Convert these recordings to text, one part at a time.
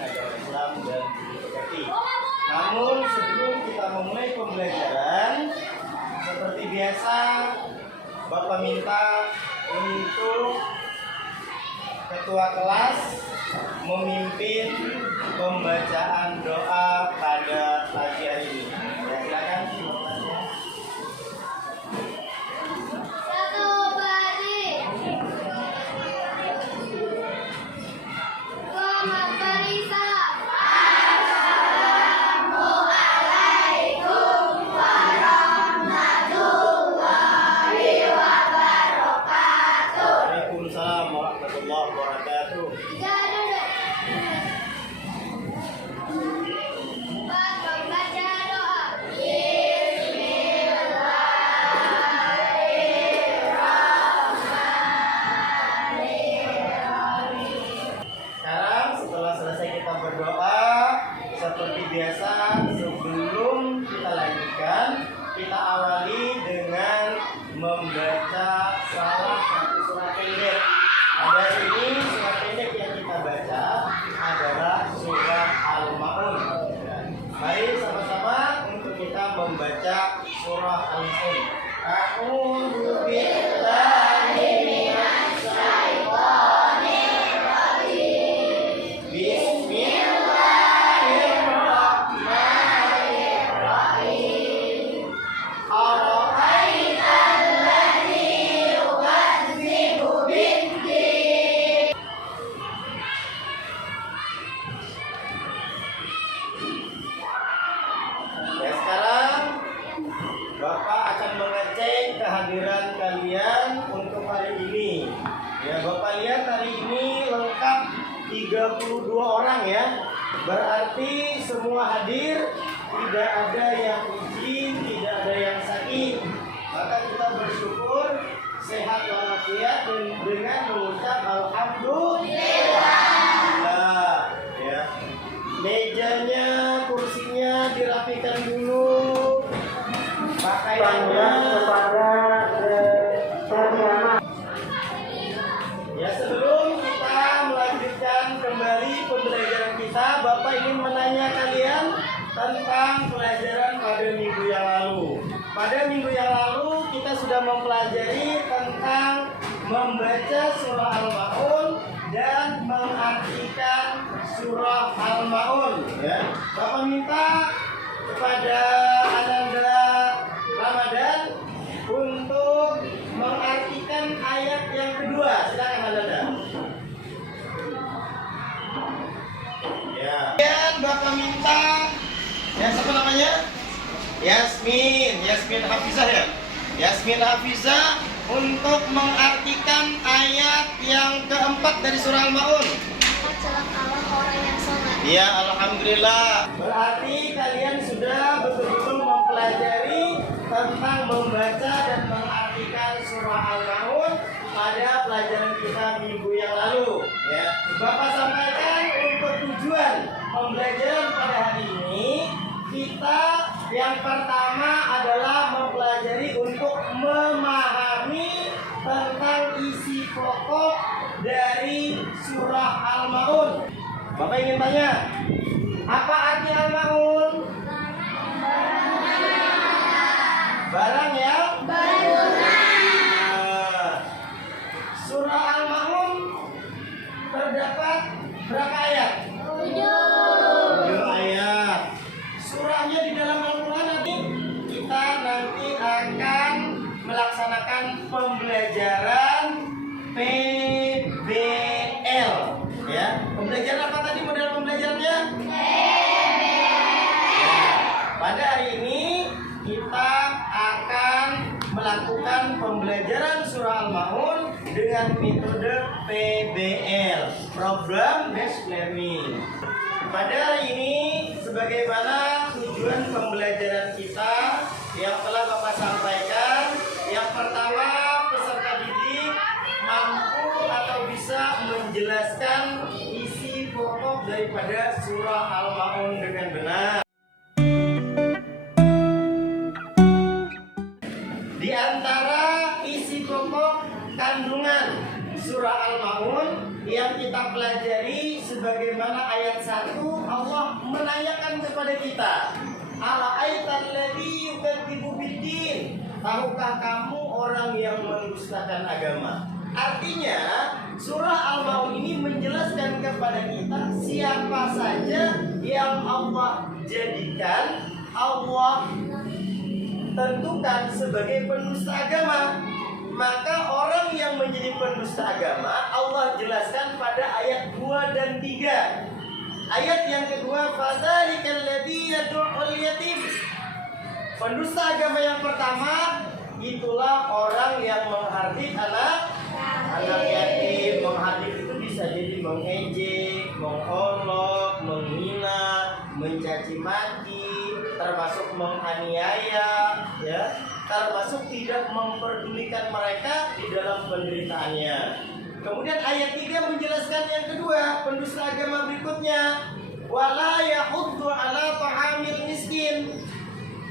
agama Islam dan diberkati. Namun sebelum kita memulai pembelajaran, seperti biasa Bapak minta untuk ketua kelas memimpin pembacaan doa pada pagi hari ini. Ya, silakan. Waalaikumsalam warahmatullahi wabarakatuh. Sekarang setelah selesai kita berdoa, seperti biasa sebelum kita lanjutkan, kita awali dengan membaca salah satu surah pendek. Pada ini surah pendek yang kita baca adalah surah Al-Ma'un. Mari sama-sama untuk kita membaca surah Al-Ma'un. A'udzu billahi minasy syaithanir rajim. Bismillahirrahmanirrahim. Ara'aital ladzi yukadzibu bid-din. Ya, sekarang Bapak akan mengecek kehadiran kalian untuk hari ini. Ya, Bapak lihat hari ini lengkap 32 orang ya. Berarti semua hadir, tidak ada yang izin, tidak ada yang sakit. Maka kita bersyukur sehat walafiat dan dengan mengucap alhamdulillah. Ya. Mejanya, kursinya dirapikan dulu. Pakaiannya ya, sebelum kita melanjutkan kembali pembelajaran kita, Bapak ingin menanya kalian tentang pelajaran pada minggu yang lalu. Pada minggu yang lalu kita sudah mempelajari tentang membaca surah Al-Ma'un dan mengartikan surah Al-Ma'un. Ya. Bapak minta kepada Ananda Ramadan untuk mengartikan ayat yang kedua. Silakan Ananda. Ya. Dan Bapak minta, ya, siapa namanya? Yasmin Hafizah ya. Yasmin Hafizah untuk mengartikan ayat yang keempat dari surah Al-Ma'un. Orang yang sholat. Ya, alhamdulillah. Berarti kalian sudah betul-betul mempelajari tentang membaca dan mengartikan surah Al-Ma'un pada pelajaran kita minggu yang lalu. Ya, Bapak sampaikan untuk tujuan pembelajaran pada hari ini, kita yang pertama adalah mempelajari untuk memahami tentang isi pokok dari surah Al-Ma'un. Bapak ingin tanya, apa arti Al-Ma'un? Barang ya? Surah Al-Ma'un terdapat berapa ayat? 7 ayat. Surahnya di dalam Al-Quran kita nanti akan melaksanakan pembelajaran PBL. Ya, pembelajaran apa tadi model pembelajarannya? Pada hari ini kita akan melakukan pembelajaran surah Al-Ma'un dengan metode PBL, Program Based Learning. Pada hari ini, sebagaimana tujuan pembelajaran kita yang telah Bapak sampaikan, yang pertama, peserta didik mampu atau bisa menjelaskan isi pokok daripada surah Al-Ma'un dengan benar. Di antara isi pokok kandungan surah Al-Ma'un yang kita pelajari sebagaimana ayat 1 satu Allah menanyakan kepada kita, ara'aital ladzi yukadzibu biddin, tahukah kamu orang yang mendustakan agama? Artinya surah Al-Maun ini menjelaskan kepada kita siapa saja yang Allah jadikan, Allah tentukan sebagai pendusta agama. Maka orang yang menjadi pendusta agama Allah jelaskan pada ayat 2 dan 3. Ayat yang kedua, fadzalikal ladzi yad'ul yatim. Pendusta agama yang pertama itulah orang yang menghardik anak yatim. Menghardik itu bisa jadi mengejek, mengolok, menghina, mencaci maki, termasuk menganiaya, ya, termasuk tidak memperdulikan mereka di dalam penderitaannya. Kemudian ayat 3 menjelaskan yang kedua, pendusta agama berikutnya, wala yahuddu ala ta'amil miskin,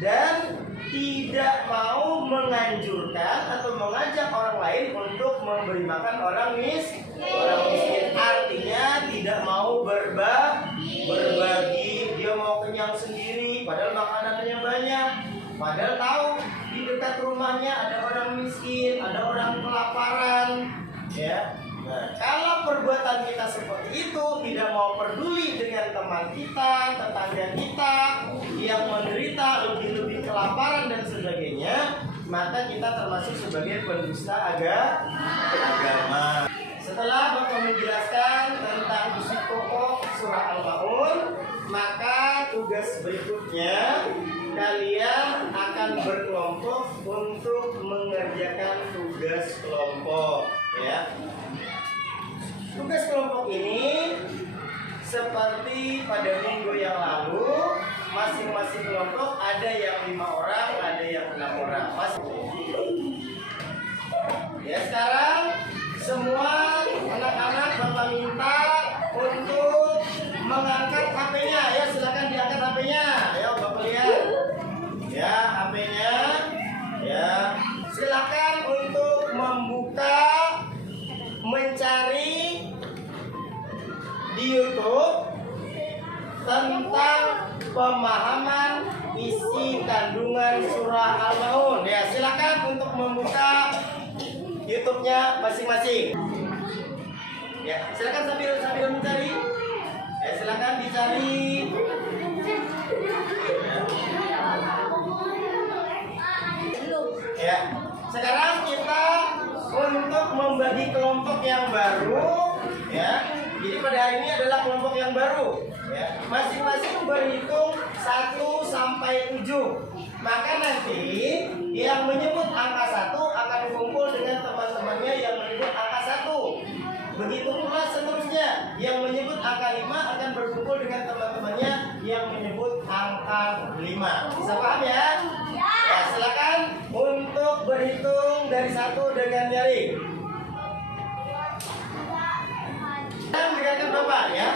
dan tidak mau menganjurkan atau mengajak orang lain untuk memberi makan orang miskin. Artinya tidak mau berbagi, dia mau kenyang sendiri padahal makanannya banyak, padahal tahu di dekat rumahnya ada orang miskin, ada orang kelaparan, ya. Nah, kalau perbuatan kita seperti itu, tidak mau peduli dengan teman kita, tetangga kita yang menderita, lebih-lebih kelaparan dan sebagainya, maka kita termasuk sebagai pendusta agama. Setelah Bapak menjelaskan tentang isi pokok surah Al-Maun, maka tugas berikutnya kalian akan berkelompok untuk mengerjakan tugas kelompok, ya. Tugas kelompok ini seperti pada minggu yang lalu, masing-masing kelompok ada yang 5 orang, ada yang 6 orang. Ya, sekarang semua anak-anak Bapak minta untuk mengangkat HP-nya, ya, silakan diangkat HP-nya. Ayo Bapak lihat. Ya, HP-nya. Ya, silakan untuk membuka, mencari di YouTube tentang pemahaman isi kandungan surah Al-Maun. Ya, silakan untuk membuka YouTube-nya masing-masing. Ya, silakan sambil mencari. Ya, silakan dicari. Ya, sekarang kita untuk membagi kelompok yang baru, ya. Jadi pada hari ini adalah kelompok yang baru, ya. Masing-masing berhitung 1 sampai 7. Maka nanti yang menyebut angka 1 akan kumpul dengan teman-temannya yang menyebut angka 1. Begitu pula seterusnya, yang menyebut angka 5 akan berkumpul dengan teman-temannya yang menyebut angka 5. Bisa paham ya? Ya, silakan untuk berhitung dari 1 dengan jari. Dan dengarkan Bapak, ya.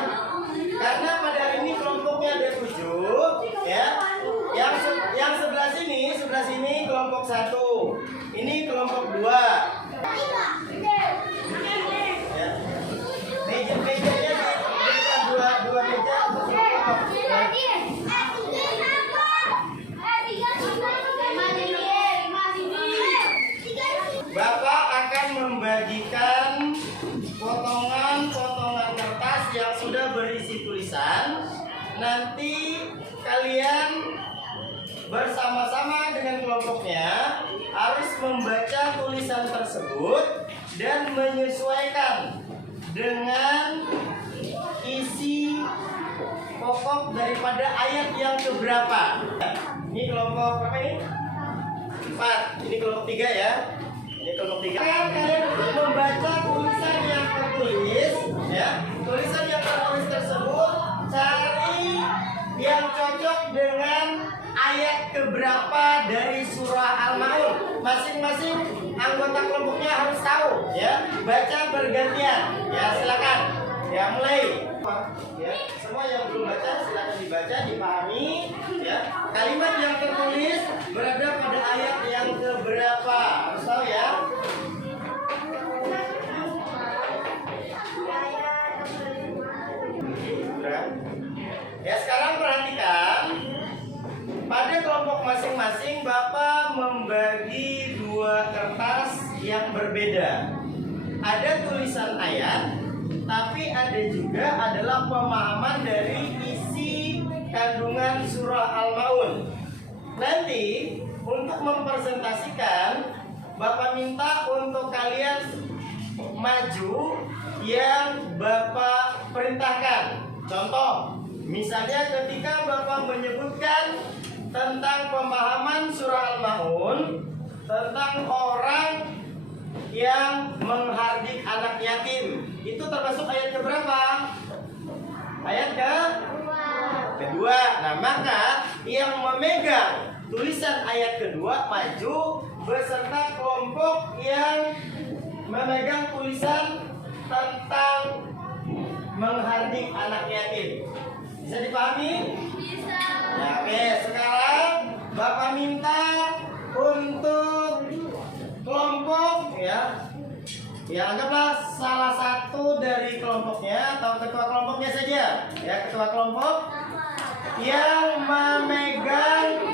Karena pada hari ini kelompoknya ada 7, ya. Yang sebelah sini kelompok 1. Ini kelompok 2. Ya. Mejanya dua meja untuk kelompok. Bapak akan membagikan potongan-potongan kertas yang sudah berisi tulisan. Nanti kalian bersama-sama dengan kelompoknya harus membaca tulisan tersebut dan menyesuaikan dengan isi pokok daripada ayat yang keberapa. Ini kelompok berapa ini? 4. Ini kelompok 3 ya. Ini kelompok 3. Kalian membaca tulisan yang tertulis, ya. Tulisan yang tertulis tersebut cari yang cocok dengan ayat keberapa dari surah Al-Maun. Masing-masing anggota kelompoknya harus tahu, ya. Baca bergantian. Ya, silakan. Ya, mulai. Ya, semua yang belum baca silakan dibaca, dipahami, ya. Kalimat yang tertulis berada pada ayat yang keberapa? Harus tahu ya. masing-masing Bapak membagi dua kertas yang berbeda. Ada tulisan ayat, tapi ada juga adalah pemahaman dari isi kandungan surah Al-Maun. Nanti untuk mempresentasikan, Bapak minta untuk kalian maju yang Bapak perintahkan. Contoh, misalnya ketika Bapak menyebutkan tentang pemahaman surah Al-Maun, tentang orang yang menghardik anak yatim, itu termasuk ayat keberapa? Ayat kedua. Nah, maka yang memegang tulisan ayat kedua maju beserta kelompok yang memegang tulisan tentang menghardik anak yatim. Bisa dipahami? Bisa. Nah, oke, sekarang Bapak minta untuk kelompok ya, anggaplah salah satu dari kelompoknya atau ketua kelompoknya saja ya, ketua kelompok yang memegang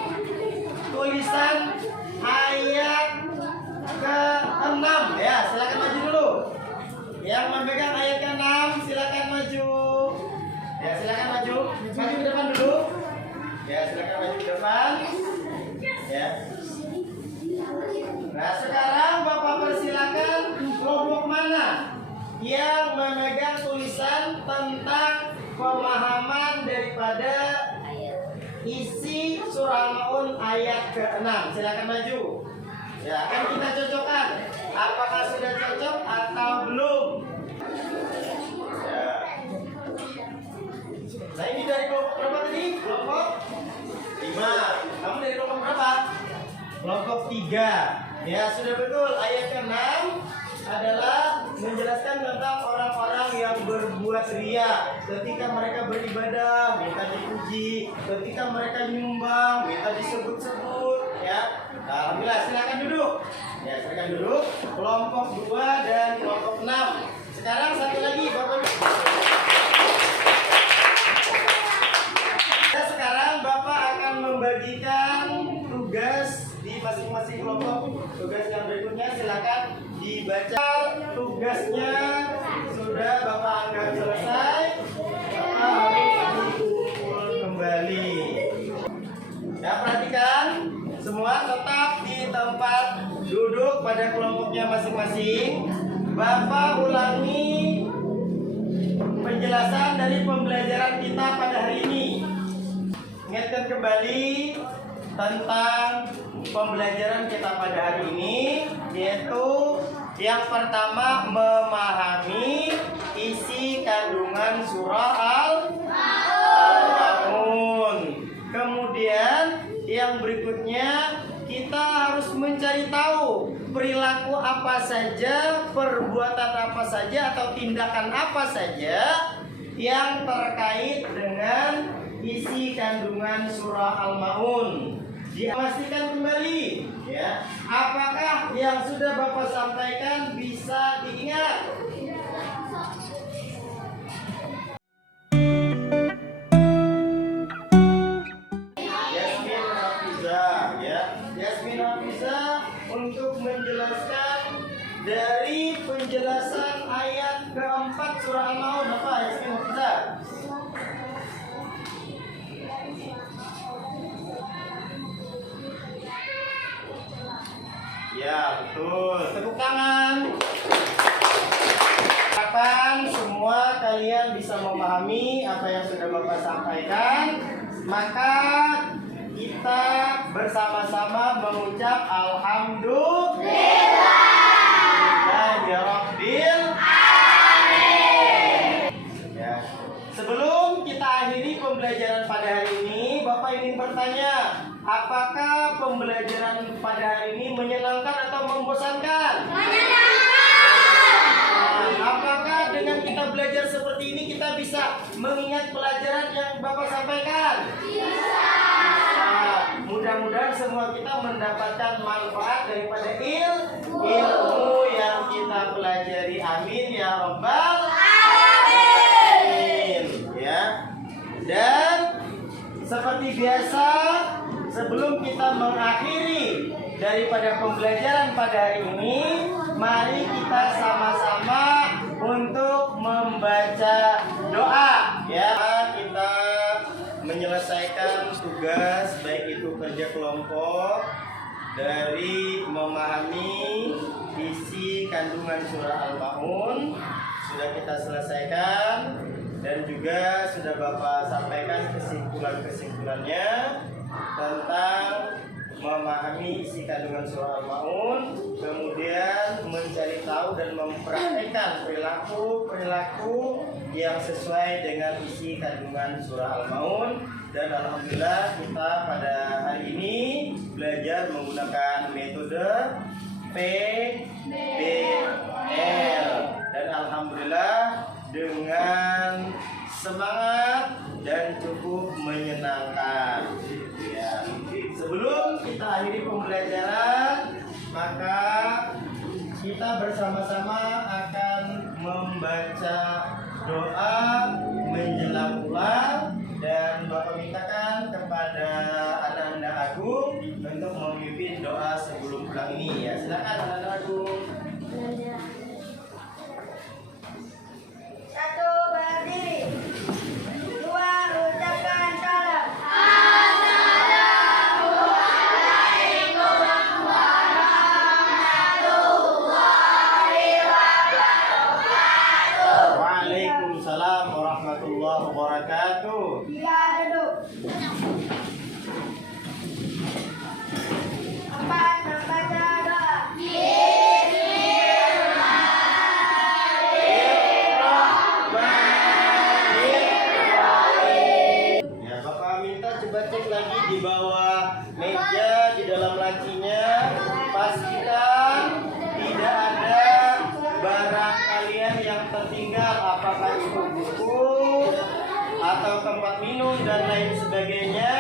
tulisan ayat ke-6 ya, silakan maju dulu. Yang memegang ayat ke-6 silakan maju. Ya, silakan maju ke depan dulu. Ya, silakan maju ke depan. Ya. Nah, sekarang Bapak persilakan kelompok mana yang memegang tulisan tentang pemahaman daripada isi surah Al-Maun ayat ke-6. Silakan maju. Ya, akan kita cocokkan. Apakah sudah cocok atau belum? Ya. Nah, ini dari kelompok berapa tadi? Kelompok 5. Kamu dari kelompok berapa? Kelompok 3. Ya, sudah betul. Ayat ke-6 adalah menjelaskan tentang orang-orang yang berbuat riya. Ketika mereka beribadah, minta dipuji. Ketika mereka nyumbang, minta disebut-sebut. Ya, alhamdulillah. Silakan duduk. Ya, silakan duduk. Kelompok 2 dan kelompok 6. Sekarang satu lagi, Bapak. Sekarang Bapak akan membagikan tugas di masing-masing kelompok. Tugas yang berikutnya silakan dibaca. Tugasnya sudah Bapak anggap selesai. Bapak harus dikumpul kembali. Ya, perhatikan semua tetap di tempat duduk pada kelompoknya masing-masing. Bapak ulangi penjelasan dari pembelajaran kita pada hari ini. Ingatkan kembali tentang pembelajaran kita pada hari ini, yaitu yang pertama memahami isi kandungan surah Al-Maun. Kemudian yang berikutnya kita harus mencari tahu perilaku apa saja, perbuatan apa saja atau tindakan apa saja yang terkait dengan isi kandungan surah Al-Maun. Dipastikan kembali ya, apakah yang sudah Bapak sampaikan bisa diingat? Yasmin Hafizah ya. Yasmin Hafizah untuk menjelaskan dari penjelasan ayat keempat surah Al-Maun. Apa Yasmin Hafizah? Ya, betul. Tepuk tangan. Kapan semua kalian bisa memahami apa yang sudah Bapak sampaikan, maka kita bersama-sama mengucap Alhamdulillahirabbil alamin. Ya. Sebelum kita akhiri pembelajaran pada hari ini, Bapak ingin bertanya, apakah pembelajaran pada hari ini menyenangkan atau membosankan? Menyenangkan. Apakah dengan kita belajar seperti ini kita bisa mengingat pelajaran yang Bapak sampaikan? Bisa. Mudah-mudahan semua kita mendapatkan manfaat daripada ilmu yang kita pelajari. Amin ya rabbal alamin. Ya. Dan seperti biasa, sebelum kita mengakhiri daripada pembelajaran pada hari ini, mari kita sama-sama untuk membaca doa. Ya, kita menyelesaikan tugas baik itu kerja kelompok dari memahami isi kandungan surah Al-Maun sudah kita selesaikan, dan juga sudah Bapak sampaikan kesimpulan-kesimpulannya tentang memahami isi kandungan surah Al-Maun, kemudian mencari tahu dan mempraktekkan perilaku yang sesuai dengan isi kandungan surah Al-Maun. Dan alhamdulillah kita pada hari ini belajar menggunakan metode PBL, dan alhamdulillah dengan semangat dan cukup menyenangkan. Ya. Sebelum kita akhiri pembelajaran, maka kita bersama-sama akan membaca doa menjelang pulang, dan Bapak mintakan kepada anak-anak Agung untuk memimpin doa sebelum pulang ini. Ya, silakan anak-anak Agung. Satu, berdiri. Dua, ucapkan salam. Waalaikumsalam warahmatullahi wabarakatuh. Tiga, duduk. Empat, membaca doa. Ya, Bapak minta coba cek lagi di bawah meja, di dalam lacinya, pastikan tidak ada barang kalian yang tertinggal, apakah itu buku atau tempat minum dan lain sebagainya.